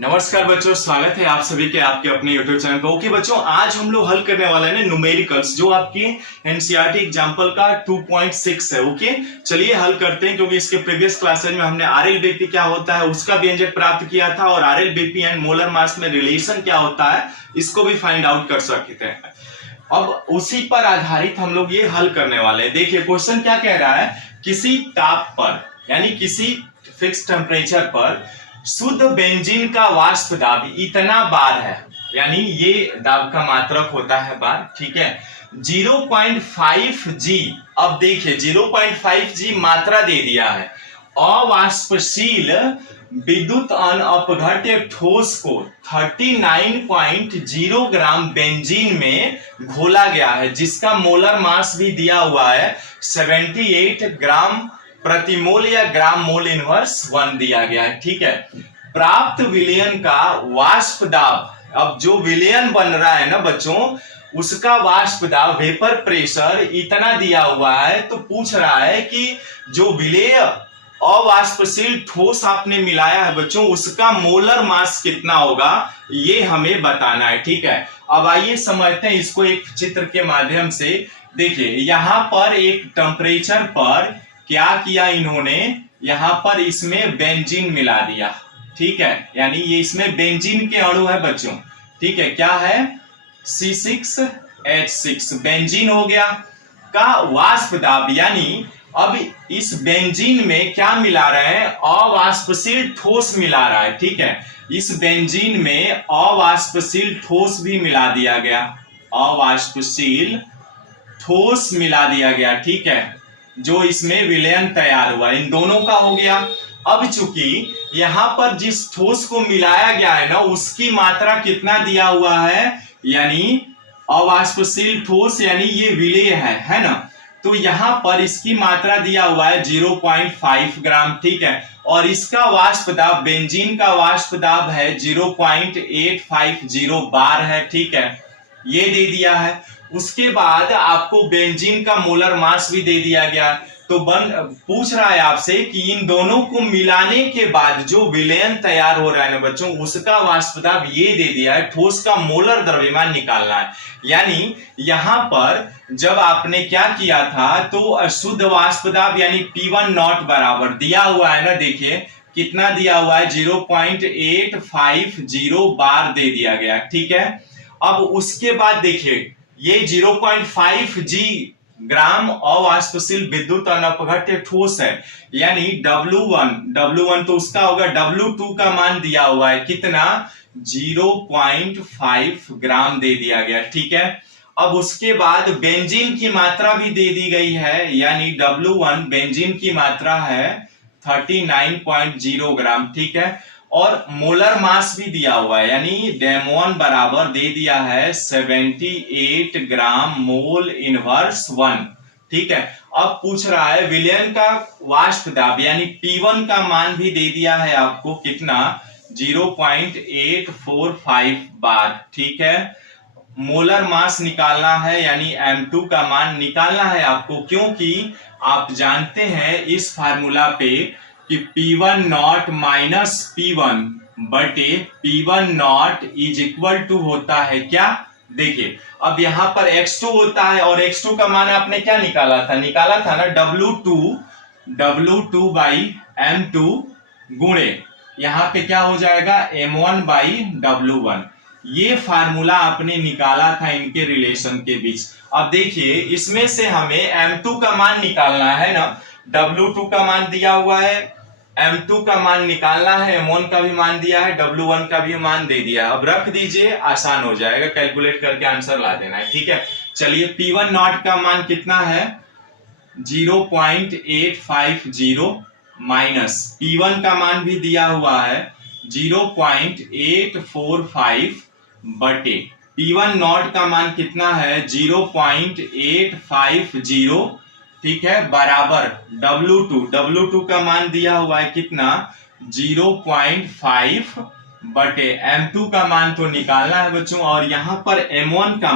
नमस्कार बच्चों, स्वागत है आप सभी के आपके अपने YouTube चैनल पर। ओके बच्चों, आज हम लोग हल करने वाले हैं न्यूमेरिकल्स, जो आपके एनसीईआरटी एग्जाम्पल का 2.6 है। ओके, चलिए हल करते हैं, क्योंकि इसके प्रीवियस क्लासेज में हमने आरएलबीपी क्या होता है उसका व्यंजक प्राप्त किया था, और आरएलबीपी एंड मोलर मास में रिलेशन क्या होता है इसको भी फाइंड आउट कर सकते हैं। अब उसी पर आधारित हम लोग ये हल करने वाले हैं। देखिए क्वेश्चन क्या कह रहा है, किसी ताप पर यानी किसी फिक्स टेम्परेचर पर शुद्ध बेंजीन का वाष्प दाब इतना बार है, यानी ये दाब का मात्रक होता है बार, ठीक है, 0.5 जी। अब देखिए 0.5 जी मात्रा दे दिया है। अवाष्पशील विद्युत अपघट्य ठोस को 39.0 ग्राम बेंजीन में घोला गया है, जिसका मोलर मास भी दिया हुआ है 78 ग्राम प्रति मोल या ग्राम मोल इनवर्स 1 दिया गया है, ठीक है। प्राप्त विलयन का वाष्प दाब, अब जो विलयन बन रहा है ना बच्चों, उसका वाष्प दाब वेपर प्रेशर इतना दिया हुआ है। तो पूछ रहा है कि जो विलेय अवाष्पशील ठोस आपने मिलाया है बच्चों, उसका मोलर मास कितना होगा, ये हमें बताना है, ठीक है। अब आइए समझते हैं इसको एक चित्र के माध्यम से। देखिए यहां पर एक टेम्परेचर पर क्या किया इन्होंने, यहां पर इसमें बेंजीन मिला दिया, ठीक है, यानी ये इसमें बेंजीन के अणु है बच्चों, ठीक है, क्या है C6H6 बेंजीन हो गया का वाष्प दाब, यानी अब इस बेंजीन में क्या मिला रहे हैं, अवाष्पशील ठोस मिला रहा है, ठीक है। इस बेंजीन में अवाष्पशील ठोस भी मिला दिया गया, अवाष्पशील ठोस मिला दिया गया, ठीक है, जो इसमें विलयन तैयार हुआ, इन दोनों का हो गया। अब चूंकि यहां पर जिस ठोस को मिलाया गया है ना, उसकी मात्रा कितना दिया हुआ है, यानी अवाष्पशील ठोस, यानी ये विलेय है ना, तो यहां पर इसकी मात्रा दिया हुआ है 0.5 ग्राम, ठीक है, और इसका वाष्प दाब, बेंजीन का वाष्प दाब है 0.850 बार है, ठीक है, ये दे दिया है। उसके बाद आपको बेंजीन का मोलर मास भी दे दिया गया। तो पूछ रहा है आपसे कि इन दोनों को मिलाने के बाद जो विलयन तैयार हो रहा है ना बच्चों, उसका वाष्प दाब ये दे दिया है, ठोस का मोलर द्रव्यमान निकालना है। यानी यहां पर जब आपने क्या किया था, तो शुद्ध वाष्प दाब यानी P1 नॉट बराबर दिया हुआ है ना, देखिए कितना दिया हुआ है, 0.850 बार दे दिया गया, ठीक है। अब उसके बाद देखिए ये 0.5 जी ग्राम अवाष्पशील विद्युत अपघट्य ठोस है, यानी W1 तो उसका होगा, W2 का मान दिया हुआ है कितना, 0.5 ग्राम दे दिया गया, ठीक है। अब उसके बाद बेंजीन की मात्रा भी दे दी गई है, यानी W1 बेंजीन की मात्रा है 39.0 ग्राम, ठीक है, और मोलर मास भी दिया हुआ है, यानी डेम1 बराबर दे दिया है 78 ग्राम मोल इनवर्स 1, ठीक है। अब पूछ रहा है विलयन का वाष्प दाब, यानी P1 का मान भी दे दिया है आपको कितना, 0.845 बार, ठीक है। मोलर मास निकालना है, यानी M2 का मान निकालना है आपको, क्योंकि आप जानते हैं इस फार्मूला पे कि P1 नॉट माइनस P1 बटे P1 not is equal to होता है क्या, देखिए अब यहां पर X2 होता है, और X2 का मान आपने क्या निकाला था ना W2 बाई M2 गुणे यहां पे क्या हो जाएगा M1 बाई W1, ये फार्मूला आपने निकाला था इनके रिलेशन के बीच। अब देखिए इसमें से हमें M2 का मान निकालना है ना, W2 का मान दिया हुआ है, M2 का मान निकालना है, M1 का भी मान दिया है, W1 का भी मान दे दिया है। अब रख दीजिए, आसान हो जाएगा, कैलकुलेट करके आंसर ला देना है, ठीक है। चलिए P1 नॉट का मान कितना है 0.850 माइनस P1 का मान भी दिया हुआ है 0.845 बटे P1 नॉट का मान कितना है 0.850, ठीक है, बराबर W2 का मान दिया हुआ है कितना 0.5 बटे M2 का मान तो निकालना है बच्चों, और यहां पर M1 का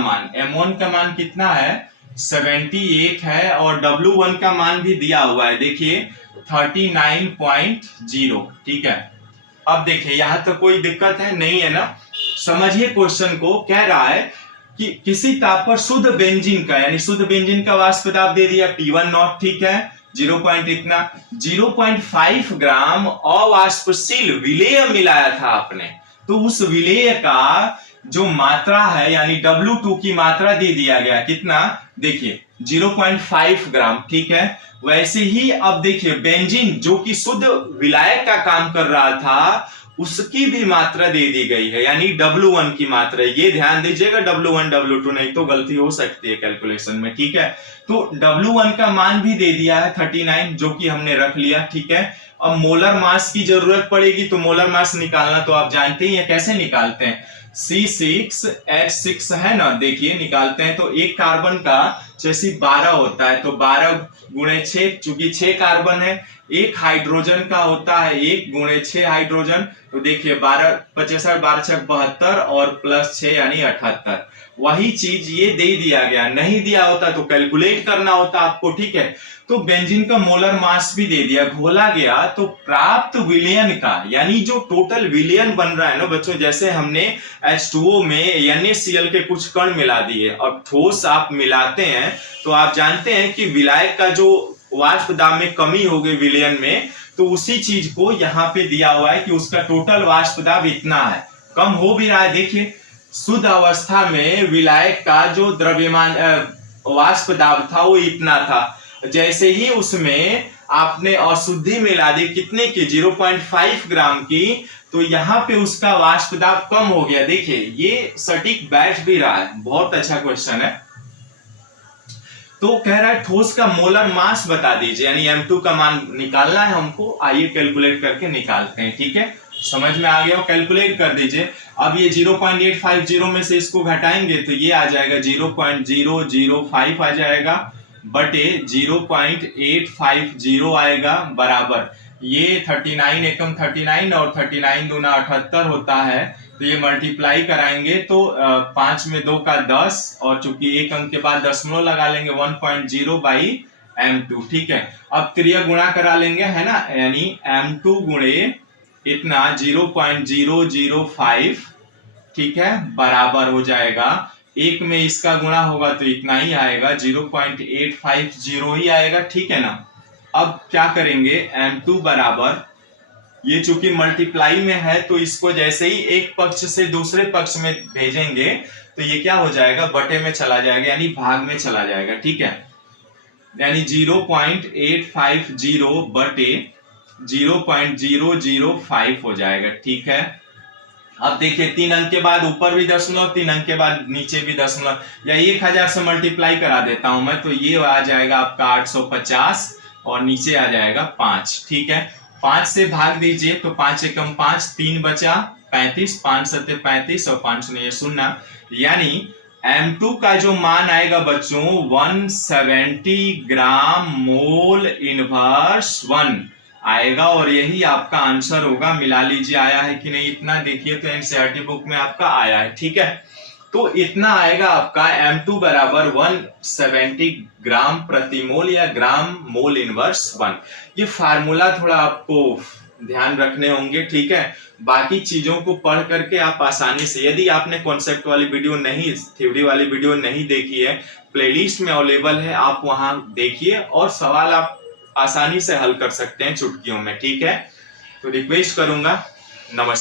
मान कितना है 78 है, और W1 का मान भी दिया हुआ है, देखिए 39.0, ठीक है। अब देखिए यहां तक कोई दिक्कत है नहीं है ना। समझिए क्वेश्चन को, कह रहा है कि किसी ताप पर शुद्ध बेंजीन का, यानी शुद्ध बेंजीन का वाष्प दाब दे दिया P1 नॉट, ठीक है, 0 पॉइंट इतना, 0.5 ग्राम अवाष्पशील विलेय मिलाया था आपने, तो उस विलेय का जो मात्रा है यानी W2 की मात्रा दे दिया गया, कितना देखिए 0.5 ग्राम, ठीक है। वैसे ही अब देखिए बेंजीन जो कि शुद्ध विलायक का काम कर रहा था उसकी भी मात्रा दे दी गई है, यानी W1 की मात्रा, ये ध्यान दीजिएगा, W1 W2 नहीं तो गलती हो सकती है कैलकुलेशन में, ठीक है। तो W1 का मान भी दे दिया है 39, जो कि हमने रख लिया, ठीक है। अब मोलर मास की जरूरत पड़ेगी, तो मोलर मास निकालना तो आप जानते ही हैं, कैसे निकालते हैं, C6H6 है ना, देखिए निकालते हैं। तो एक कार्बन का जैसे 12 होता है, तो 12 गुणे 6, चूंकि 6 कार्बन है, एक हाइड्रोजन का होता है 1 गुणे 6 हाइड्रोजन, तो देखिए 12 55 12 6 72 और प्लस 6 यानी 78। वही चीज ये दे दिया गया, नहीं दिया होता तो कैलकुलेट करना होता आपको, ठीक है। तो बेंजीन का मोलर मास भी दे दिया, घोला गया, तो प्राप्त विलयन का, यानी जो टोटल विलयन बन रहा है ना बच्चों, जैसे हमने H2O में NaCl के कुछ कण मिला दिए, अब ठोस आप मिलाते हैं तो आप जानते हैं कि विलायक का जो वाष्प दाब में कमी हो गई विलयन में, तो उसी चीज को यहाँ पे दिया हुआ है कि उसका टोटल वाष्प दाब इतना है, कम हो भी रहा है। देखिए शुद्ध अवस्था में विलायक का जो द्रव्यमान वाष्प दाब था वो इतना था, जैसे ही उसमें आपने अशुद्धि मिला दी कितने की, 0.5 ग्राम की, तो यहाँ पे उसका वाष्प दाब कम हो गया। देखिए ये सटीक बैठ भी रहा है, बहुत अच्छा क्वेश्चन है। तो कह रहा है ठोस का मोलर मास बता दीजिए, यानी M2 का मान निकालना है हमको, आइए कैलकुलेट करके निकालते हैं, ठीक है। समझ में आ गया, कैलकुलेट कर दीजिए। अब ये 0.850 में से इसको घटाएंगे तो ये आ जाएगा 0.005 आ जाएगा, बटे 0.850 आएगा, बराबर ये 39 एकम 39 और 39 दूना 78 होता है, तो ये मल्टीप्लाई कराएंगे तो 5 में 2 का 10, और चूंकि एक अंक के बाद दशमलव लगा लेंगे 1.0 बाई M2, ठीक है। अब त्रिय गुणा करा लेंगे, है ना, यानी M2 गुणे इतना 0.005, ठीक है, बराबर हो जाएगा, एक में इसका गुणा होगा तो इतना ही आएगा, 0.850 ही आएगा, ठीक है ना। अब क्या करेंगे, M2 बराबर, ये चूंकि मल्टीप्लाई में है तो इसको जैसे ही एक पक्ष से दूसरे पक्ष में भेजेंगे तो ये क्या हो जाएगा, बटे में चला जाएगा, यानी भाग में चला जाएगा, ठीक है। यानी 0.850 बटे 0.005 हो जाएगा, ठीक है। अब देखिए 3 अंक के बाद ऊपर भी दशमलव, 3 अंक के बाद नीचे भी दशमलव, या 1000 से मल्टीप्लाई करा देता हूं मैं, तो ये आ जाएगा आपका 850 और नीचे आ जाएगा 5, ठीक है। 5 से भाग दीजिए तो 5 एकम 5, 3 बचा 35, 5 सत्ते 35 और 5 शून्य 0, यानी M2 का जो मान आएगा बच्चों 170 ग्राम मोल इनवर्स 1 आएगा, और यही आपका आंसर होगा। मिला लीजिए आया है कि नहीं, इतना देखिए तो एनसीईआरटी बुक में आपका आया है, ठीक है। तो इतना आएगा आपका M2 बराबर 170 ग्राम प्रति मोल या ग्राम मोल इनवर्स 1। ये फार्मूला थोड़ा आपको ध्यान रखने होंगे, ठीक है। बाकी चीजों को पढ़ करके आप आसानी से, यदि आपने कॉन्सेप्ट वाली वीडियो नहीं, थ्योरी वाली वीडियो नहीं देखी है, प्लेलिस्ट में अवेलेबल है, आप वहां देखिए और सवाल आप आसानी से हल कर सकते हैं चुटकियों में, ठीक है। तो रिक्वेस्ट करूंगा, नमस्कार।